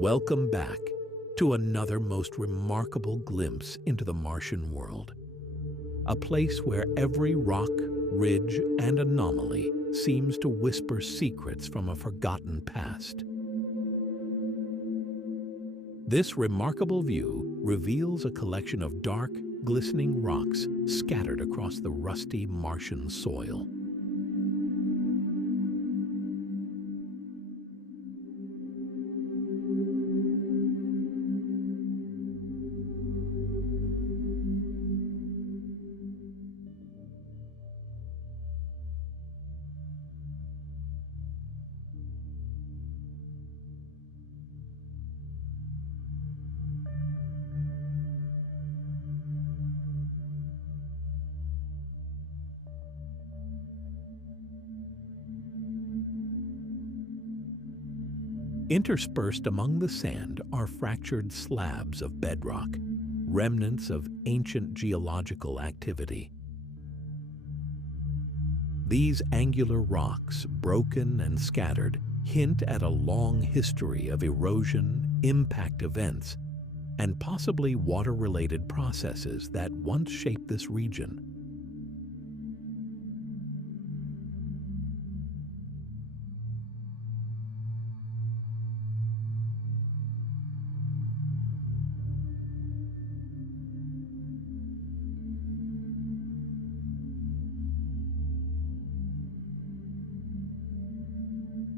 Welcome back to another most remarkable glimpse into the Martian world. A place where every rock, ridge, and anomaly seems to whisper secrets from a forgotten past. This remarkable view reveals a collection of dark, glistening rocks scattered across the rusty Martian soil. Interspersed among the sand are fractured slabs of bedrock, remnants of ancient geological activity. These angular rocks, broken and scattered, hint at a long history of erosion, impact events, and possibly water-related processes that once shaped this region.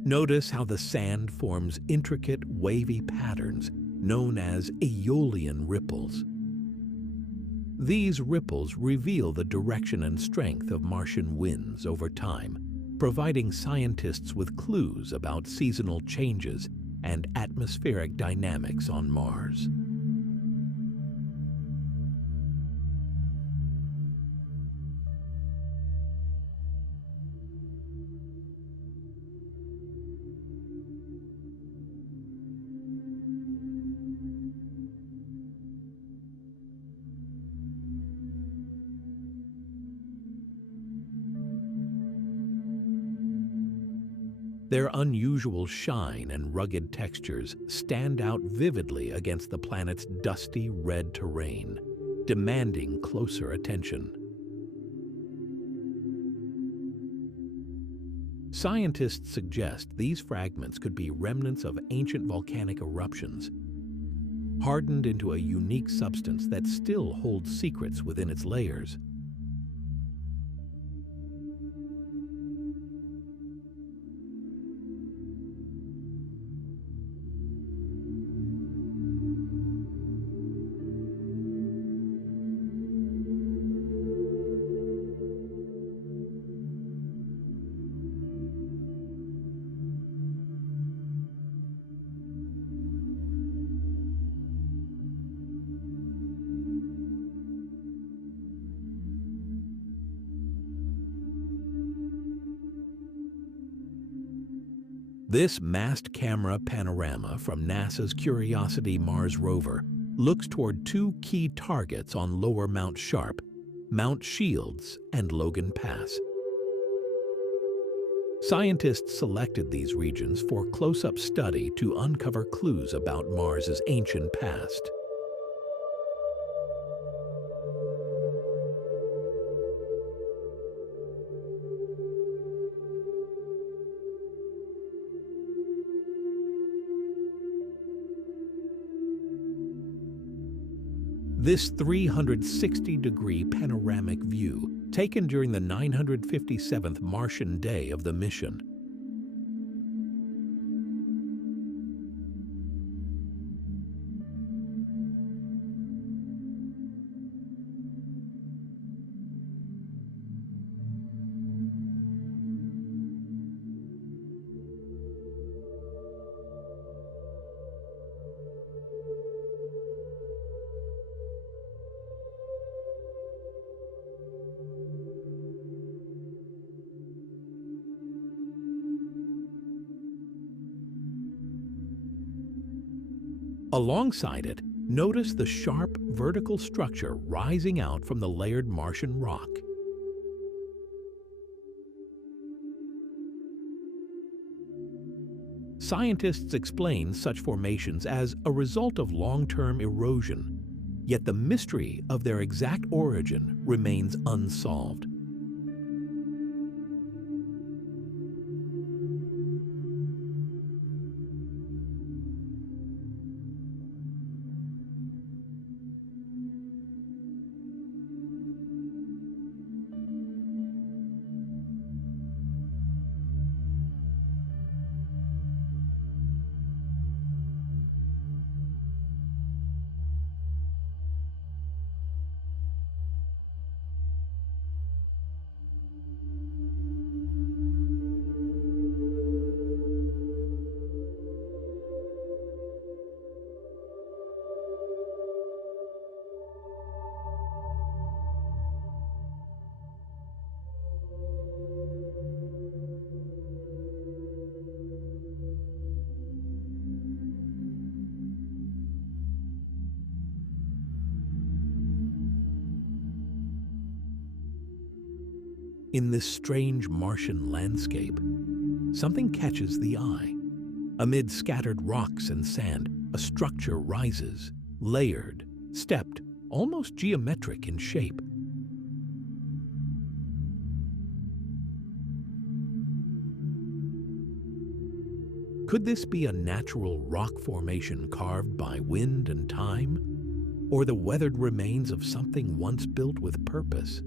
Notice how the sand forms intricate, wavy patterns known as Aeolian ripples. These ripples reveal the direction and strength of Martian winds over time, providing scientists with clues about seasonal changes and atmospheric dynamics on Mars. Their unusual shine and rugged textures stand out vividly against the planet's dusty red terrain, demanding closer attention. Scientists suggest these fragments could be remnants of ancient volcanic eruptions, hardened into a unique substance that still holds secrets within its layers. This Mast Camera Panorama from NASA's Curiosity Mars rover looks toward two key targets on lower Mount Sharp, Mount Shields and Logan Pass. Scientists selected these regions for close-up study to uncover clues about Mars's ancient past. This 360-degree panoramic view, taken during the 957th Martian day of the mission. Alongside it, notice the sharp vertical structure rising out from the layered Martian rock. Scientists explain such formations as a result of long-term erosion, yet the mystery of their exact origin remains unsolved. In this strange Martian landscape, something catches the eye. Amid scattered rocks and sand, a structure rises, layered, stepped, almost geometric in shape. Could this be a natural rock formation carved by wind and time, or the weathered remains of something once built with purpose?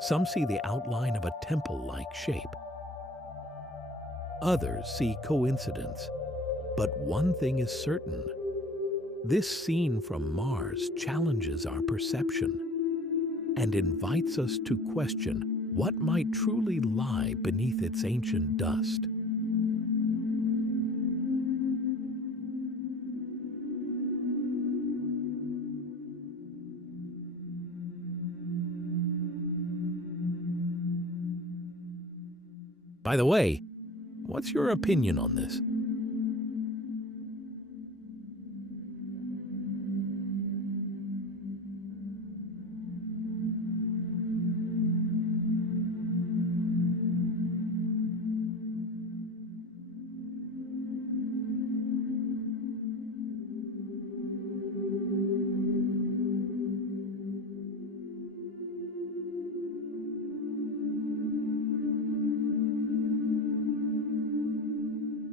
Some see the outline of a temple-like shape. Others see coincidence. But one thing is certain. This scene from Mars challenges our perception and invites us to question what might truly lie beneath its ancient dust. By the way, what's your opinion on this?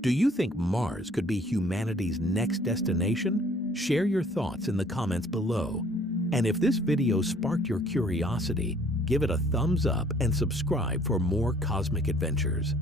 Do you think Mars could be humanity's next destination? Share your thoughts in the comments below. And if this video sparked your curiosity, give it a thumbs up and subscribe for more cosmic adventures.